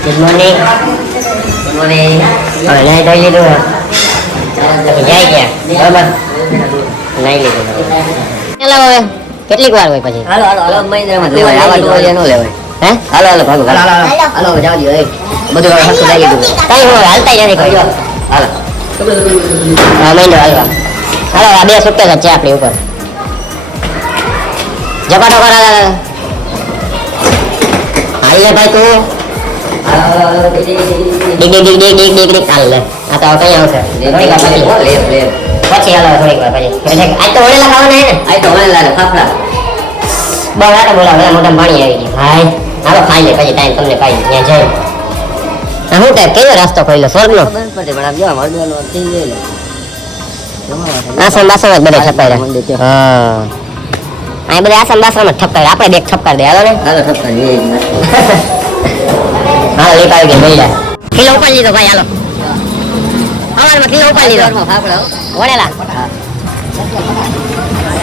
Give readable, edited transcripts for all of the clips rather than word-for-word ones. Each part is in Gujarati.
Good morning. Good morning. Rồi nay tôi đi luôn. Thì dây kìa. Bớt. Nay đi luôn. Hello. કેટલીક વાર હોય પછી હાલો મહિને માં લેવાય આવા જોઈએ નો લેવાય હે હાલો ભાગો હાલો જાવ જોઈએ બધું હરખું લાગી ગયું કઈ હોય હાલતા જ નથી કોઈ હાલો હા મહિનો હાલો આ બે સુટકેસ છે આપણી ઉપર જપાટો કર હાલે ભાઈ તું ડીક હાલ લે આ તો કઈ આવશે થોડીક વાર પછી હાલો થોડીક વાર પછી આજ તો ઓળેલા ખાવાના હે ને આજ તો ઓળેલા ફાફડા બોલાડે બોલાવે મોટા પાણી આવી ગયું ભાઈ હાલો ખાઈ લે પછી ટાઈમ તમને પાઈ ત્યાં જઈ હું કે કેવો રસ્તો ખોઈલો સ્વર્ગનો આસન બાસન જ બધા ઠપાઈ હા આ બધા આસન બાસન જ ઠપાઈ આપણે બે ઠપકાર દે હાલો ને હાલો ઠપકાર હાલો લેટ આવી ગઈ મહિલા કિલો ઉપાડી લીધો ભાઈ હાલો હવારમાં કિલો ઉપાડી લીધો વળેલા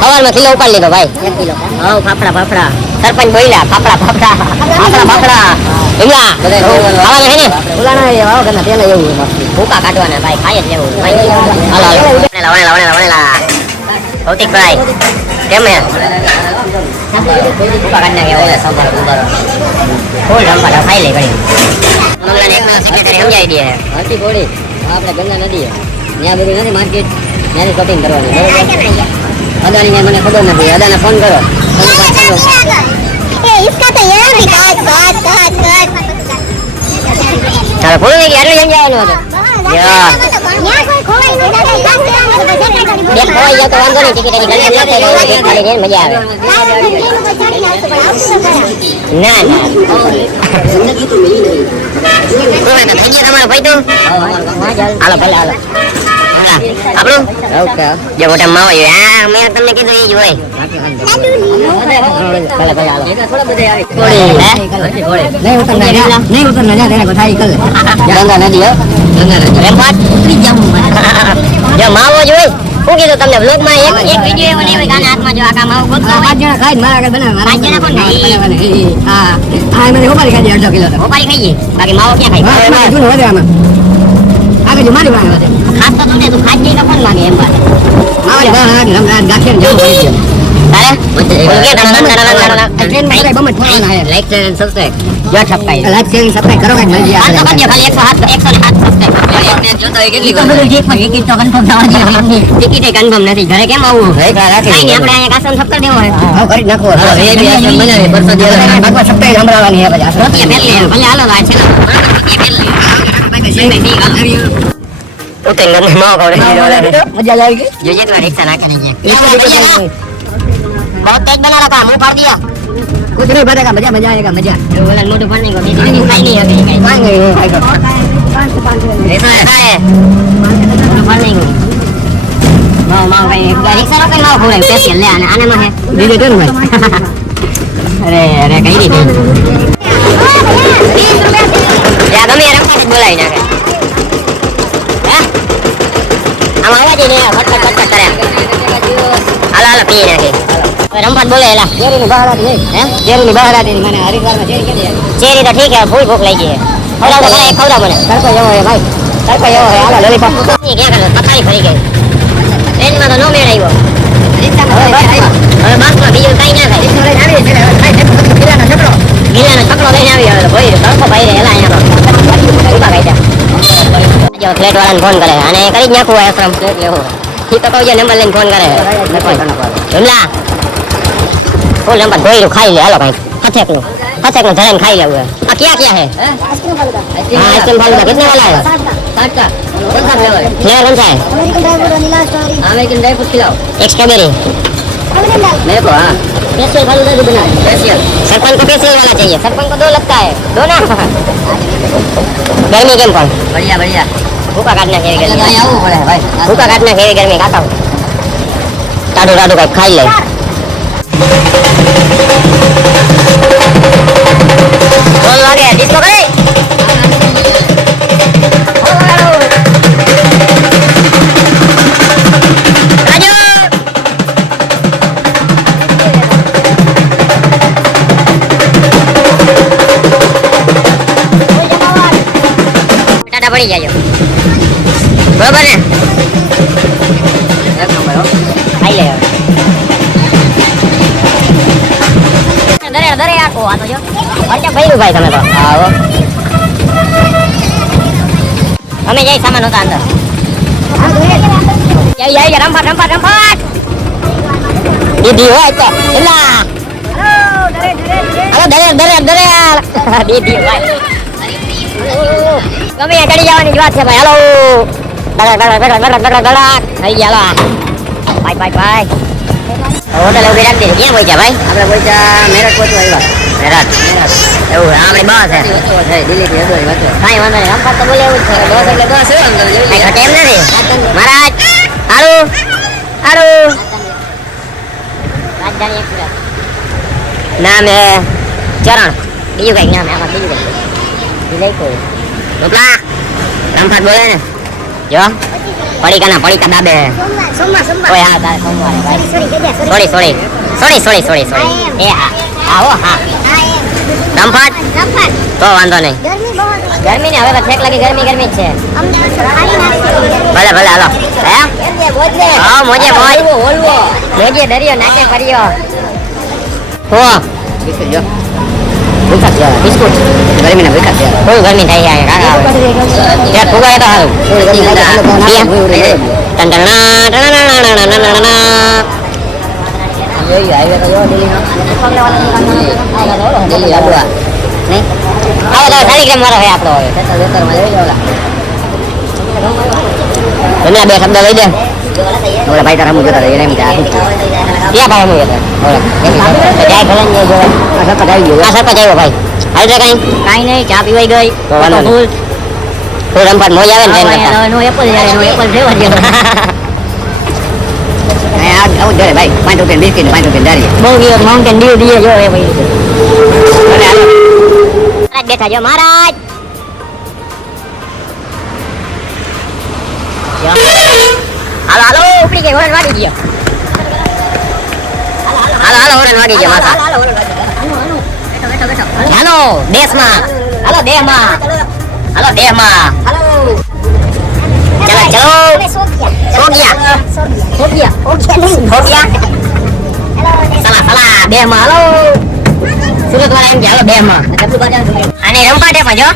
હવારમાં કિલો ઉપાડી લીધો ભાઈ 1 કિલો હા ફાફડા સરપંચ બોલ્યા ફાફડા એલા ખાવાના હે ને બોલાના એ વાવ ગના પેલા એવું ભૂકા કાઢવાના ભાઈ ખાય જ લેવું ભાઈ હાલો વણેલા ભૌતિકભાઈ કેમ હે ભૂકા કાઢના કે ઓલા સંભાર ફૂલ રંપાડા ખાઈ લે ઘણી મંગલાને એક મિનિટ સેક્રેટરી સમજાઈ દે હાથી ગોળી આપણે ગંગા નદી ત્યાં બધું નથી માર્કેટ ત્યાંની શોપિંગ કરવાની અદાની મને ખબર નથી અદાને ફોન કરો इसका तो यार काट चलो बोल दे यार ले जाओ नो यार यहां कोई खोई देख खोई या तो वांदो नहीं टिकट ની ગંદા ના થાય ખાલી જઈને મજા આવે ના કોઈ ના થઈ ગયા તમારો ભાઈ તો હાલો ભલે હાલો આપણું ઓકે જે મોટા માવો આ મેં તમને કીધું એ જ હોય ભલે હાલો થોડા બધે આવી ઘોડે નહીં ઉતરના જા તેરે કોઠાઈ કર ગંગા નદી રેમ્પાટ ઉતરી જાઉં જે માવો જ હોય હું કીધું તમને વ્લોગ માં એક વિડિયો એવો નહીં હોય ગાના હાથમાં જો આકા માવો ગોતવા હોય 5 જણા ખાઈ મારા આગળ બનાવ 5 જણા કોણ ખાઈ હા મને હોપારી ખાઈ 1/2 કિલો હોપારી ખાઈએ બાકી માવો ક્યાં ખાઈ માવો જૂનો વધે આમાં આગળ જો મારી વાગે ખાસ તો તું ખાઈ તો કોણ લાગે એમ વાત મારી વાહ રમરાત ગાખેર જાવ પડી ગયો તારે ટ્રેન માં બમટ ફોન આયા લાઈક શેર અને સબસ્ક્રાઇબ જો છપકાઈ લાઈક શેર અને સબસ્ક્રાઇબ કરો મળી જાય આ તો ખાલી 107 સબસ્ક્રાઇબ જોતો હોય કેટલી તો બધું જે ફરી ટિકિટ તો કન્ફર્મ થવા જોઈએ ટિકિટ એ કન્ફર્મ નથી ઘરે કેમ આવવું હે રાખી આપણે અહીંયા કાસન થપકર દેવો હોય હા કરી નાખો એ બી આસન બનાવે પરસો દે ભગવા સબસ્ક્રાઇબ સંભળાવાની હે પછી આ રોટી પેલી ભલે હાલો આ છે ઉતેલ ને માવ કરે મજા આવી ગઈ જોજે તમારે રિક્ષા નાખી ગયા बहुत तेज बना रखा मुंह फाड़ दिया कुछ नहीं बनेगा मजा आएगा मजा बोला मोटू फाड़ने को नहीं खाई नहीं अभी खाएंगे ऐसा है फाड़ने को माव भाई रिक्शा नो कहीं माव पूरे स्पेशल ले आने में है दे दे भाई अरे कहीं नहीं या गमे रंग बोलाई ना हैं हम आवा जी ने फटफट करे हाल पी नाखे रंपत बोले एला चेरी ની બહાર આતી હે ચેરી ની બહાર આતી મને હરિદ્વાર માં ચેરી કે ચેરી તો ઠીક હે ફૂલ ભૂખ લાગી હે ખવડાવ તો ભાઈ ખવડાવ મને તડકો એવો હે ભાઈ તડકો એવો હે હાલો લોલીપોપ ની ક્યાં કરે પથારી ફરી ગઈ ટ્રેન માં તો નો મેળ આવ્યો હવે બસ માં બીજું કઈ ના થાય રિક્ષા લઈને આવી છે ગિલાનો છકડો લઈને આવી હવે ભાઈ તડકો ભાઈ રે એલા અહીંયા ઉભા ગઈ જા જો ફ્લેટ વાળાને ફોન કરે અને કરી જ નાખું આશ્રમ ફ્લેટ લેવો ઈ તો કહો જે નંબર લઈને ફોન કરે જમલા ફૂલ નંબર ધોઈ ખાઈ લે હાલો ભાઈ हथेकनो धरन खाई ले हुआ क्या क्या है हाँ आइसक्रीम फालूदा कितने वाला है 60 का कौन सा फ्लेवर कौन सा है अमेरिकन ड्राई फ्रूट खिलाओ एक स्ट्रॉबेरी मेरे को हाँ फेशियल फालूदा भी बना फेशियल सरपंच को फेशियल वाला चाहिए सरपंच को 2 लगता है 2 ना गर्मी केम पण बढ़िया बढ़िया भूखा काटना है गर्मी यहाँ आવું પડે ભાઈ ભૂખા કાટના છે गर्मी खाता हूँ टाडू टाडू का खाई ले बोल लगे डिस्को करे राजू મળી જાય બરોબર ને એક નંબર હો ખાઈ લે દરે આખો આ તો જો અચ્છા ભઈરું ભાઈ તમે તો આવો અમે જઈ સામાન હતા અંદર આવી રમફાટ દીદી હોય તો એલા હાલો દરે દીદી હોય ગમે ચડી જવાની જ વાત છે ભાઈ હાલો થઈ ગયા હાલો બાય હોટલ ઉભી રાખી દીધી ક્યાં પહોંચ્યા ભાઈ આપણે પહોંચ્યા મેરઠ પહોંચવા આવ્યા મેરઠ એવું આપણે બસ છે દિલ્હી થી કાંઈ વાંધો નહીં રમફાટ તો બોલે એવું છે બસ એટલે બસ કેમ નથી મહારાજ હારું રાજધાની એક્સપ્રેસ નામ હે ચરણ બીજું કઈક નામ હે આમાં બીજું કઈક લઈ કોઈ રૂપલા રમફાટ બોલે ને જો પડીકા દાબે ઓય હા તારે સોમવારે સોરી એ હા હા રમફાટ તો વાંધો નહીં ગરમી ને હવે ઠેક લાગી ગરમી જ છે ભલે હાલો હે હા મોજે દરિયો નાકે ફર્યો હો બિસ્કુટ ગરમી ના વિકાસ કોઈ ગરમી થઈ જાય કાકા ત્યાં ફુગાય તો હારું હાઈવે તો જો દિલ્હી ખાલી મારો હે આપણો હવે બે શબ્દ લઈ દે ઓલા ભાઈ તારા મુજબ એને એમ ક્યાં ભાઈ મુજબ આ સરપંચ આવ્યો ભાઈ હાલ રે કાઈ નહીં ચા પીવાઈ ગઈ ફૂલ તો રમફાટ મોજ આવે ને નો એપલ જેવા જ આવું જોઈએ ભાઈ 5 રૂપિયા બિસ્કિટ 5 રૂપિયા દારી બહુ ગયો માઉન્ટેન ડ્યુ દીએ જો એ ભાઈ મહારાજ બેઠા જો મહારાજ હાલો ઉપડી ગઈ હોરન વાગી ગયો હાલો હોરન વાગી ગયો માથા હાલો દેશમાં હાલો દેહમાં ચલો હો ગયા સલા દેહમાં હાલો સુરત વાળા એમ કે હાલો દેહમાં અને રમપાટે પણ જો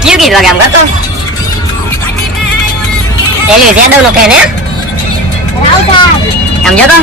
કયું ગીત વાગે આમ કરતો એલી યાદવ નો કહે ને સમજો તો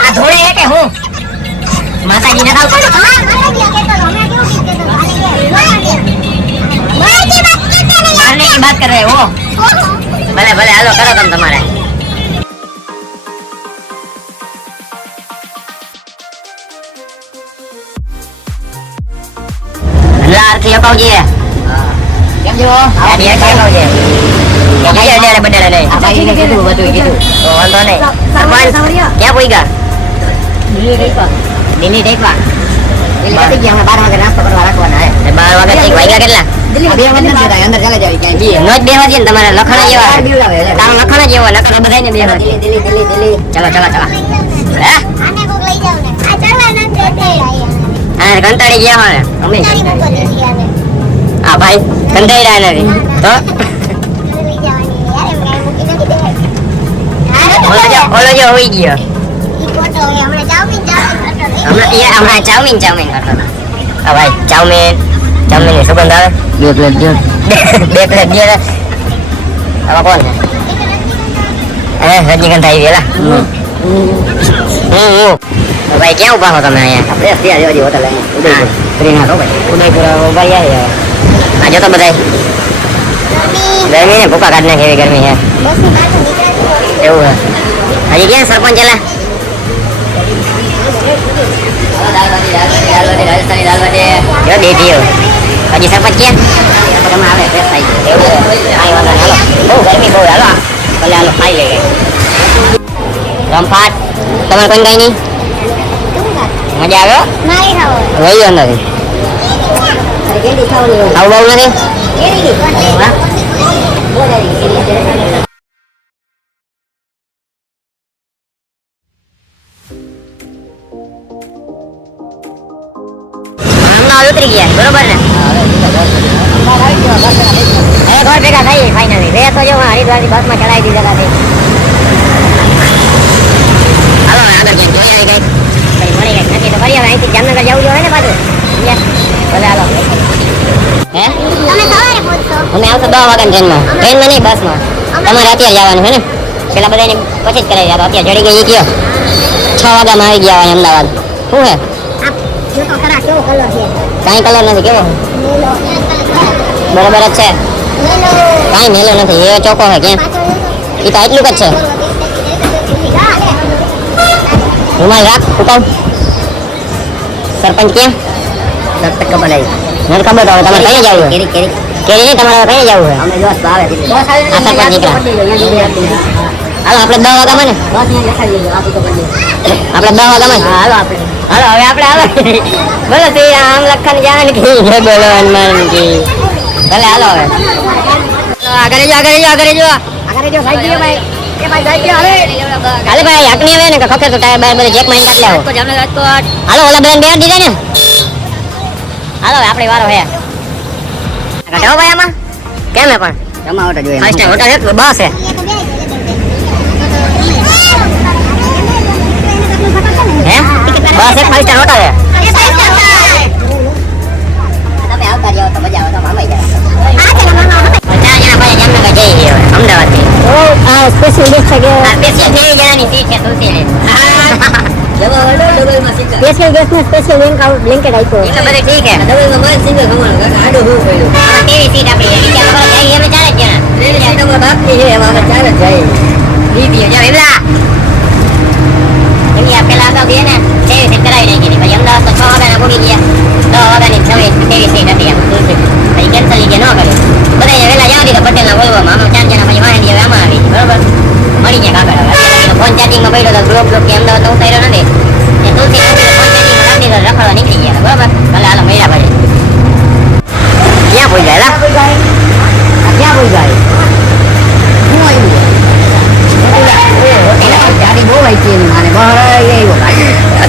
આ ધોળે કે હું માતાજી ને ખાવ મારને की बात कर रहे हो भले हालो करो तुम तुम्हारे लार की कहजे કેમ જો આ બે કે કહજે કે જઈ બડે લે આ ભાઈ ને કીધું બધું કીધું તો વાંધો નહીં ક્યાં પોઈગા દિલ્હી દેખવા દિલ્હી ગયા અમે 12 વાગે નાસ્તો કરવા રાખવાના હે 12 વાગે થી વાગ્યા કેટલા દિલ્હી 2 વાગે નથી અંદર ચાલે જાવી ક્યાં જી નોજ 2 વાગે ને તમારે લખણા જેવા તારો લખણા જેવો લખણા બધાને 2 વાગે દિલ્હી ચલો હે આને કોક લઈ જાવ ને આ ચડવા ન દેતે આ કંટાળી ગયા હોય અમે આ ભાઈ કંટાળ્યા નથી તો લઈ જવાની યાર એમ કાઈ મૂકી નથી દે ઓલો જો હોઈ ગયો હમણાં ચાઉમીન કરતો હા ભાઈ ચાઉમીન ની સુગંધ આવે 2 પ્લેટ દે 2 પ્લેટ દે હવે કોણ છે રજનીકાંત આવી ગયેલા ભાઈ ક્યાં ઉભા હો તમે અહીંયા આપણે હોટલ ઉદયપુર શ્રીનાથ ભાઈ ઉદયપુર ઉભા આવ્યા આ જો તો બધા ગરમી ને ભૂકા કાઢ નાખે એવી ગરમી છે એવું હે હજી ક્યાં સરપંચ એલા હજી સરપંચ ક્યાં આવે ગરમી બહુ હાલો ભલે હાલો ખાઈ લે રમફાટ તમારે કોઈ કઈ નહીં મજા આવ્યો રહ્યો નથી ખાવું બહુ નથી અમદાવાદ ઉતરી ગયા બરોબર ને હવે ઘર ભેગા થઈ ફાઇનલી રે તો જો હરિદ્વારથી બસમાં ચડાવી દીધા હતા હાલો આગળ ક્યાંક જોઈ આવી ગઈ કઈ મળી ગઈ નથી તો ફરી હવે અહીંથી જામનગર જવું જોઈએ ને પાછું ભલે હાલો હે તમે સવારે પહોંચશો અમે આવતો 10 વાગ્યાની ટ્રેનમાં નહીં બસમાં તમારે અત્યારે જવાનું છે ને પેલા બધાને પછી જ કરાવી અત્યારે જડી ગઈ કયો 6 વાગ્યામાં આવી ગયા હોય અમદાવાદ શું હે આપ જો તો ખરા કેવો કલર છે કાંઈ કલર નથી કેવો લીલો બરાબર જ છે લીલો કાંઈ મેલો નથી એ ચોખ્ખો છે ક્યાં એ તો એટલું જ છે રૂમાલ રાખ ઉતાવ સરપંચ ક્યાં દસ્તક ખબર આવી મને ખબર તો તમારે કઈ જવું હોય કેરી કેરી કેરી નહીં તમારે કઈ જવું હોય અમે જોશ આવે આ સરપંચ નીકળ્યા હાલો આપણે 10 વાગ્યામાં ને આપણે 10 વાગ્યામાં હાલો આપણે હાલો હવે આપણે હાલો બોલો શ્રી રામ લખન જાનકી જય બોલો હનુમાન કી ભલે હાલો હવે આગળ જો આગળ જો સાઈડ ભાઈ એ ભાઈ સાઈડ હાલે હાલે ભાઈ હાકની આવે ને કે ખખે તો ટાયર બાય બધે જેક માં નાખ લેવો હાલો ઓલા બેન બેન દીધા ને હાલો હવે આપણે વારો હે કાઢો ભાઈ આમાં કેમ હે પણ જમા હોટા જોઈએ ફાસ્ટ ટાઈમ હોટલ છે બસ હે હે બસ એક 5 સ્ટાર હોટલ હે તમે આવતા જાવ તો મજા આવે તો મામા જાય ચાર જણા ભાઈ જામનગર જઈ ગયા અમદાવાદ થી આ સ્પેશિયલ ગેસ્ટ છે કે સ્પેશિયલ 3 જણાની સીટ છે તુલસી ને ડબલ ઓર્ડર ડબલ માં સિંગલ સ્પેશિયલ ગેસ્ટ ને સ્પેશિયલ બ્લેન્કેટ આપ્યો એ તો બધે ઠીક હે ડબલ માં માર સિંગલ ખમણ આડો હું પડ્યો આમાં કેવી સીટ આપણી વિચાર કરો જઈ અમે ચાર જ જણા સીટ અમાર બાપની છે એમાં અમે ચાર જ જાય દીદી જો એવલા એની પેલા અગાઉ દે ને તેવી સીટ કરાવી નાખી હતી પછી અમદાવાદ તો 6 વાગ્યાના પૂરી ગયા 10 વાગ્યાની 26 તેવી સીટ હતી એમ તુલસી પછી કેન્સલ લીધે ન કર્યું બધા વેલા જવા દીધા પટેલના બોલવામાં આમાં ચાર જણા પછી વાહન હવે આમાં આવી બરોબર મળી ગયા કાગળ હવે ફોન ચાર્જિંગમાં પડ્યો તો ગ્રુપ ગ્રુપ કે અમદાવાદ તો ઉતાર્યો નથી એ તુલસી ફોન ચાર્જિંગમાં રાખી દીધો રખડવા નીકળી ગયા બરોબર ભલે હાલો મળ્યા ભાઈ ક્યાં પૂછ્યા ક્યાં બોલ જાય હું આવ્યું ગાડી બહુ આવી છે મારે બહાર આવ્યો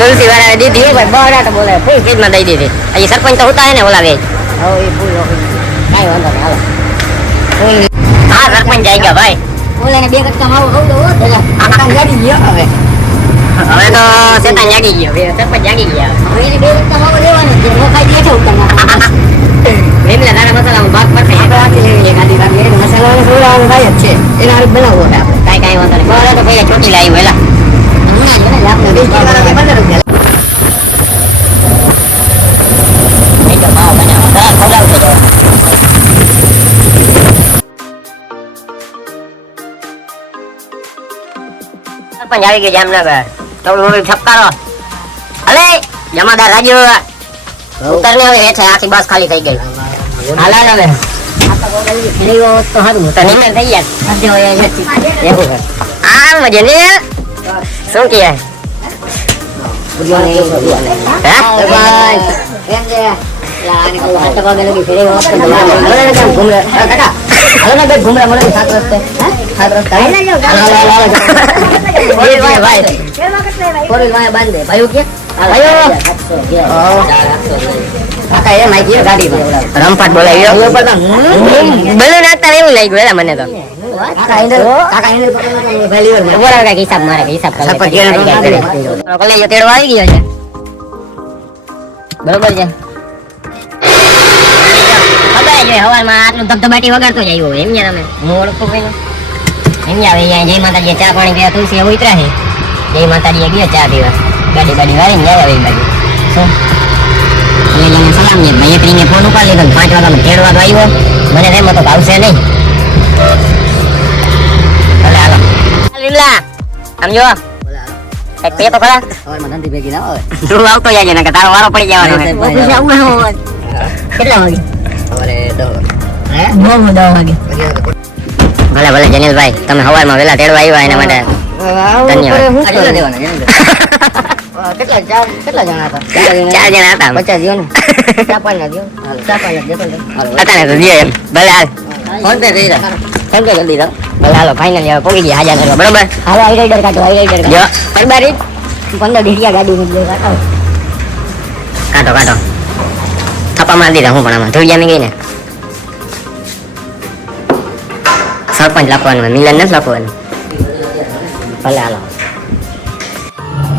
તુલસી વાળા દીધી ભાઈ બહરા તો બોલે ફૂલ સ્પીડમાં દઈ દીધી હજી સરપંચ તો ઉતારે ને ઓલા વેચ હવે એ ભૂલ કાંઈ વાંધો નહીં હાલો હા સરપંચ જાય ગયા ભાઈ ઓલાને બે કટકા માવો કહું તો આખા ગાડી ગયો હવે હવે તો શેતાન જાગી ગયો સરપંચ જાગી ગયા હવે એને બે કટકા માવો લેવાનો છે મોખાઈ દે છે ઉતરના લીમડા તારા મસાલા ભાગ પડશે આપણે વાંચી લેવી છે ગાડી ગાડી એને મસાલાનો સોડાવાનો ભાઈ જ છે એને હાલ બનાવવો છે આપણે કાંઈ વાંધો નહીં બહરા તો પહેલા ચોટી લાવી વેલા હમણાં જ ને આપણે 20 વાળા 15 રૂપિયા સરપંચ આવી ગયો જામનગર થોડું છપકારો અલે જમાદાર રાજુ ઉતરને હવે હેઠે આખી બસ ખાલી થઈ ગઈ હાલ હવે તો હારું તો નિમર થઈ ગયા એવું છે આ મજે ને શું કહે હે ભાઈ કેમ છે યાર કોઈ હાથ પગ લગી ફેરે હોત તો મને કેમ ઘૂમરે કાકા હાલો ને બે ઘૂમરે મળે સાત રસ્તે સાત રસ્તે ભાઈ કોરી વાય બાંધે ભાઈઓ કે ભાઈઓ કાકા એ માઈ ગયો ગાડીમાં રમપાટ બોલાવ્યો બલૂન નાખતા એવું લાગ્યું એલા મને તો કાકા એને ભાઈ લીવર માં બોલાવ કાંઈક હિસાબ મારે હિસાબ સરપંચ કોલેજો તેડવા આવી ગયો છે બરોબર છે ખબર જ હોય હવારમાં આટલું ધબધબાટી વગાડતો જ આવ્યો એમ યાર અમે હું ઓળખું ભાઈ એમ આવે અહીંયા જય માતાજી ચા પાણી પીવા તુલસી એવું ઉતરા છે જય માતાજી ગયો ચા પીવા ગાડી ગાડી વાળીને જાય આવે એ બાજુ શું એટલે સલામ ને ભાઈ એકરીને ફોન ઉપાડી લીધો 5 વાગ્યામાં તેડવા તો આવ્યો મને એમ હતો ભાવશે નહીં ભલે હાલો લીલા આમ જો એક પે તો ખરા હવારમાં ધંધી ભેગી ના આવે તું આવતો જાય ને કે તારો વારો પડી જવાનો છે ઓફિસે આવું હોય કેટલા વાગે સવારે 10 હે 10 વાગે ભલે ભલે જનીલભાઈ તમે હવારમાં વહેલા તેડવા આવ્યા એના માટે ધન્યવાદ કેટલા દેવાના કેટલા જણા હતા 4 જણા હતા 50 દિયો ને ચા પાણી દિયો ચા પાણી દેતો હતા તો દિયો એમ ભલે હાલ ફોન પે કરી રાખ કેમ કે જલ્દી તો ભલે હાલો ફાઇનલી હવે પહોંચી ગયા હાજર કરવા બરોબર હાલો આઈ રાઈડર કાઢો જો પરબારી 15 ઢીડિયા ગાડી ની દે કાઢો કાઢો કાઢો થપ્પા મારી દીધા હું પણ આમાં ધોઈ જામી ગઈ ને સરપંચ લખવાનું મિલન નથી લખવાનું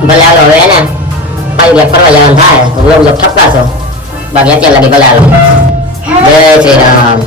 ભલે હાલો હવે એને પાછી બે ફરવા જવાનું થાય તો લોક ઠપકાશો બાકી અત્યારે લાગે ભલે હાલો જય શ્રી રામ